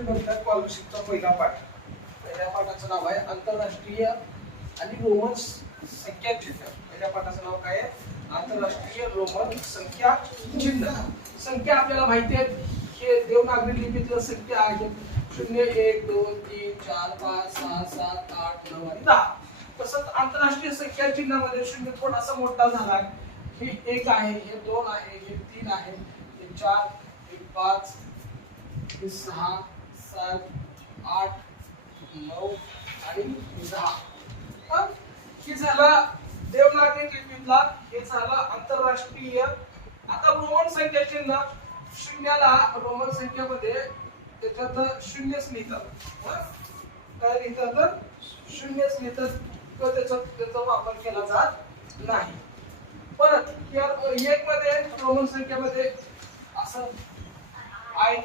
मधल्या स्कॉलरशिपचा पहिला पाठ. पहिल्या पाठाचं नाव आहे आंतरराष्ट्रीय आणि रोमन संख्या चिन्ह. पहिल्या पाठाचं नाव काय आहे? आंतरराष्ट्रीय रोमन संख्या चिन्ह. संख्या आपल्याला माहिती आहे हे देवनागरी लिपीतलं संख्या आहे. शून्य एक दोन तीन चार पाच सहा सात आठ नऊ आणि दहा. तसंच आंतरराष्ट्रीय संख्या चिन्हामध्ये शून्य थोडासा मोठा झाला. आहे हे एक आहे हे दोन आहे हे तीन आहे हे चार हे पाच हे सहा सात आठ नऊ आणि दहा. हे झालं देवनागरी लिपीतला हे झालं आंतरराष्ट्रीय. आता रोमन संख्या चिन्ह शून्याला रोमन संख्येमध्ये त्याच्यात शून्यच लिहितात. काय लिहितात? शून्यच लिहितात. किंवा त्याचा त्याचा वापर केला जात नाही. परत या एक मध्ये रोमन संख्येमध्ये असं आय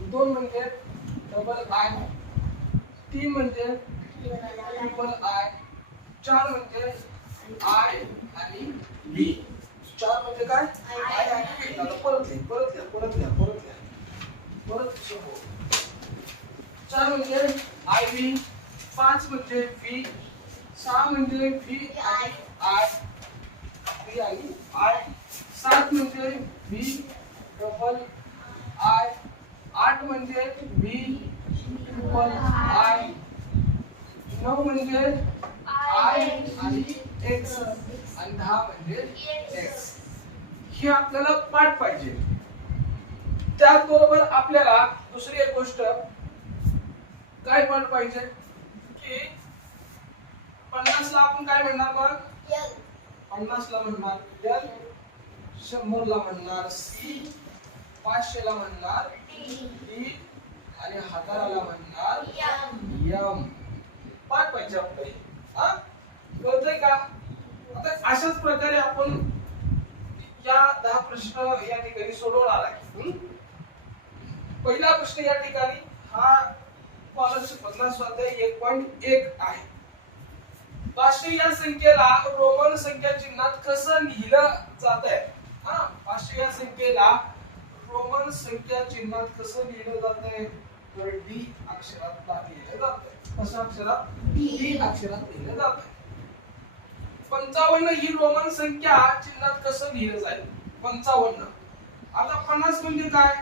दोन म्हणजे डबल आय तीन म्हणजे ट्रिपल आय चार म्हणजे आय आणि बी चार म्हणजे काय? आय आणि बी आता परत लिहा परत लिहा परत लिहा परत लिहा. परत शिकव. चार म्हणजे आय बी पाच म्हणजे बी सहा म्हणजे बी आणि आय बी आणि आय सात म्हणजे बी डबल आय आठ म्हणजे बी ट्रिपल आय. नऊ म्हणजे आय आणि एक्स आणि दहा म्हणजे एक्स. हे आपल्याला पाठ पाहिजे. त्याचबरोबर आपल्याला दुसरी एक गोष्ट काय पाठ पाहिजे? की पन्नासला आपण काय म्हणणार मग पन्नासला म्हणणार एल शंभरला म्हणणार सी पाचशेला म्हणणार डी आणि हजाराला म्हणणार यम. पाच पाहिजे आपल्याला हा? कळतंय का? आता अशाच प्रकारे आपण या दहा प्रश्न या ठिकाणी सोडवणार आहे पहिला प्रश्न या ठिकाणी हा स्कॉलरशिप मधला स्वाध्याय एक पॉईंट एक आहे. पाचशे या संख्येला रोमन संख्या चिन्हात कसं लिहिलं जात आहे हा? पाचशे या संख्येला रोमन संख्या चिन्हात कसं लिहिलं जात आहे तर डी अक्षरात लिहिलं जात कसं अक्षरात? डी अक्षरात लिहिलं जात पंचावन्न ही रोमन संख्या चिन्हात कसं लिहिलं जाईल? पंचावन्न. आता पन्नास म्हणजे काय?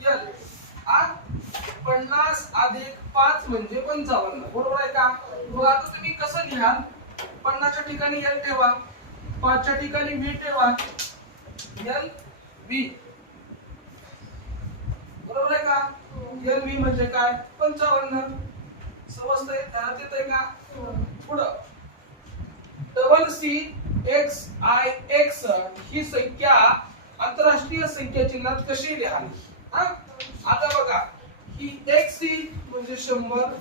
यल पन्नास अधिक पाच म्हणजे पंचावन्न. बरोबर आहे का? मग आता तुम्ही कसं लिहाल? पन्नासच्या ठिकाणी एल ठेवा. पाचच्या ठिकाणी व्ही ठेवा. एल व्ही बरोबर आहे का? एल व्ही म्हणजे काय? पंचावन्न. समजतंय? ध्यानात येतंय का? पुढं. Double C X I X ही संख्या आंतरराष्ट्रीय संख्या चिन्हात कशी लिहाल हा? आता बघा. ही एक्स सी म्हणजे शंभर.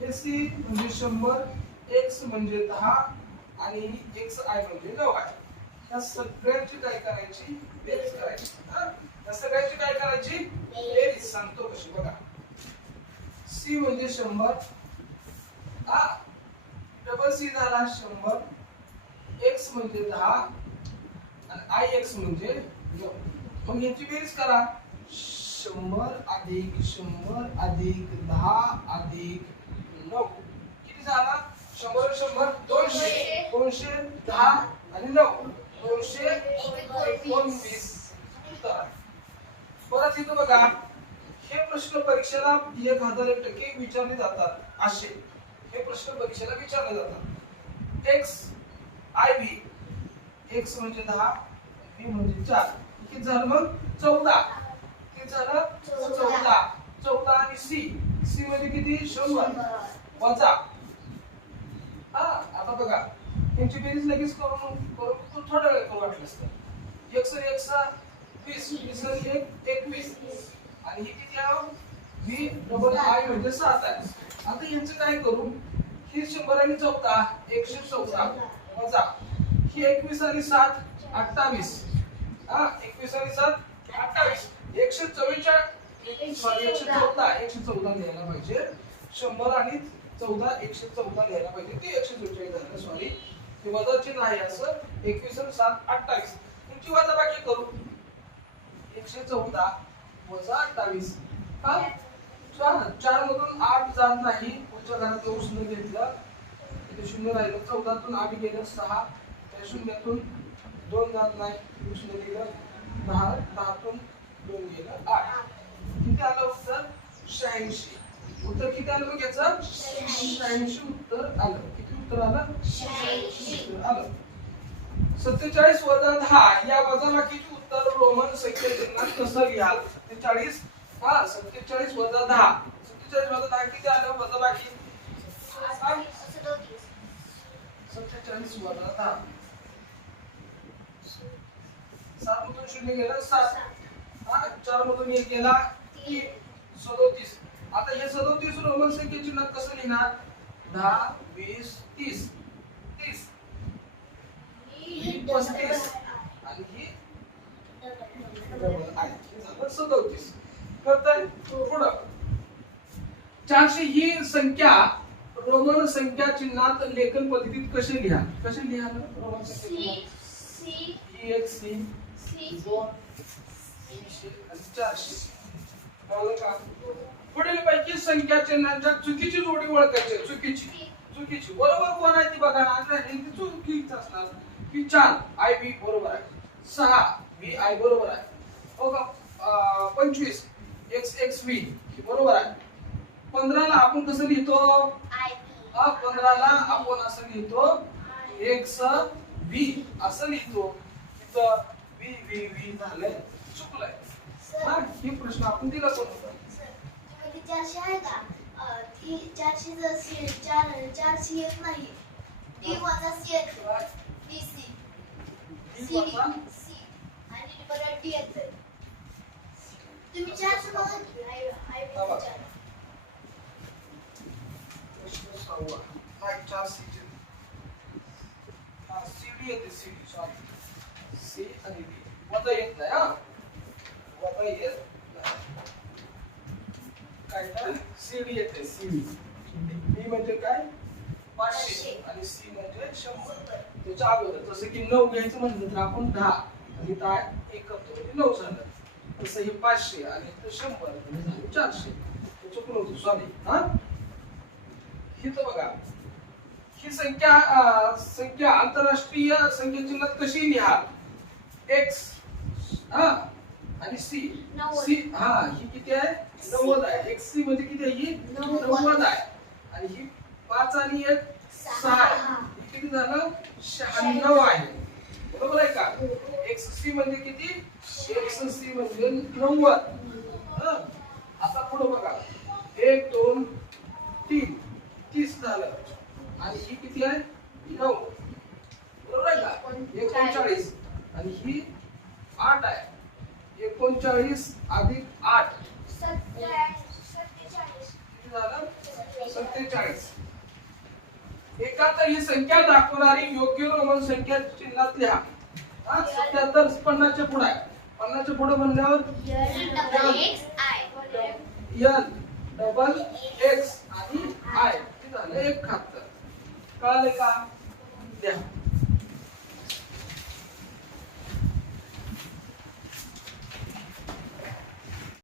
हे सी म्हणजे शंभर. एक्स म्हणजे दहा. आणि एक्स आय म्हणजे नऊ आहे. या सगळ्यांची काय करायची? बेरीज करायची हा? या सगळ्यांची काय करायची बेरीज सांगतो कशी बघा सी म्हणजे शंभर. हा डबल सी झाला शंभर. एक्स म्हणजे दहा. आणि आय एक्स म्हणजे मग याची बेरीज करा. शंभर अधिक शंभर अधिक दहा अधिक नऊ. किती झाला? शंभर शंभर दोनशे. दोनशे दहा आणि नऊ. दोनशे एकोणवीस परत इथं बघा. हे प्रश्न परीक्षेला एक हजार एक टक्के विचारले जातात. असे. हे प्रश्न परीक्षेला विचारले जातात. एक्स आय बी एक्स म्हणजे दहा बी म्हणजे चार. किती झालं मग? चौदा. किती झालं? चौदा. चौदा आणि सी सी म्हणजे किती? शंभर. वजा. हा आता बघा. त्यांची बेरीज लगेच करून करून तू थोडा वेळ करू वाटलं असतं एक एक्स एक वीस वीस एक एकवीस. आणि हे किती आहे? व्ही डबल आय म्हणजे सात आहे. आता यांचं काय करू? ही शंभर आणि चौदा एकशे चौदा वजा. ही एकवीस आणि सात अठ्ठावीस. हा एकवीस आणि सात अठ्ठावीस. एकशे चव्वेचाळीस सॉरी एकशे चौदा एकशे चौदा लिहायला पाहिजे. शंभर आणि चौदा एकशे चौदा लिहायला पाहिजे. ते एकशे चव्वेचाळीस झालं सॉरी ते वजा चिन्ह आहे असं. एकवीस आणि सात अठ्ठावीस. तुमची वजा बाकी करू. एकशे चौदा वजा अठ्ठावीस. का? चार चार मधून आठ जात नाही. पुढच्या घरातलं उष्ण घेतलं. इथे शून्य राहिलं. चौदातून आठ गेलं. सहा. त्या शून्यातून दोन जात नाही. उष्ण गेलं. दहा दहातून दोन गेलं. आठ. किती आलं उत्तर? शहाऐंशी. उत्तर किती आलं बघ याचं? शहाऐंशी उत्तर आलं. किती उत्तर आलं? उत्तर आलं. सत्तेचाळीस वजा दहा. या वजाबाकीचे तर रोमन संख्या चिन्हात कसं लिहाल? सत्तेचाळीस. हा सत्तेचाळीस वजा दहा. सत्तेचाळीस वजा दहा किती आलं? वजा बाकी. सत्तेचाळीस वजा दहा. सात मधून शून्य गेलं सात. हा चार मधून एक गेला. तीन. सदोतीस. आता हे सदोतीस रोमन संख्या चिन्हात कसं लिहिणार? दहा वीस तीस. तीस. पस्तीस. आहे. सदोतीस पुढं चारशे ही संख्या रोमन संख्या चिन्हात लेखन पद्धतीत कशी लिहा? कशी लिहा रोमन संख्या पुढील पैकी संख्या चिन्हांच्या चुकीची जोडी ओळखायची चुकीची. चुकीची. बरोबर कोण आहे ती बघा ना. चुकीच असणार. की चार. आय बी बरोबर आहे. सहा. बी आय बरोबर आहे. हो का पंचवीस एक्स एक्स बी बरोबर आहे? पंधराला आपण कसं लिहितो? पंधराला आपण असं लिहितो एक्स बी असं लिहितो. तिथं बी बी बी झालंय चुकलंय. हा हे प्रश्न आपण दिला कोण होता चारशे आहे का ती चारशे जर सी चार चारशे येत नाही डी वजा सी येते? सी आणि परत डी येते तुम्ही चारशे बघा की आय आय बघा. चार प्रश्न सहावा चार हा येते सॉरी सी आणि डी वजा येत नाही हा वजा येत नाही काय? काय येते सीडी म्हणजे काय पाचशे पाचशे. आणि सी म्हणजे शंभर. त्याच्या अगोदर जसं की नऊ घ्यायचं म्हणलं तर आपण दहा. आणि दहा एक करतो म्हणजे नऊ झालं तसं हे पाचशे आणि शंभर चारशे. चुकलं होतं. सॉरी हा? ही तर बघा. ही संख्या संख्या आंतरराष्ट्रीय संख्या चिन्हात कशी लिहा? एक्स हा आणि सी. सी हा ही किती आहे? नव्वद आहे. एक्स सी मध्ये किती आहे? ही नव्वद. आहे. आणि ही पाच आणि एक सहा. ही किती झालं? शहाण्णव आहे. बरोबर आहे का? एक्स सी म्हणजे किती? एक्स म्हणजे नव्वद. आता पुढे बघा. एक दोन तीन. तीस झालं. आणि ही किती आहे? नऊ. बरोबर आहे का? एकोणचाळीस. आणि ही आठ आहे. एकोणचाळीस अधिक आठ. सत्तेचाळीस किती झालं? सत्तेचाळीस. एकात ही संख्या दाखवणारी योग्य रोमन संख्या चिन्हात लिहा. सत्याहत्तर पन्नासच्या पुढे आहे. पन्नासच्या पुढे म्हणल्यावर? एल डबल एक्स आणि आय किती झालं खात. कळाले का? द्या.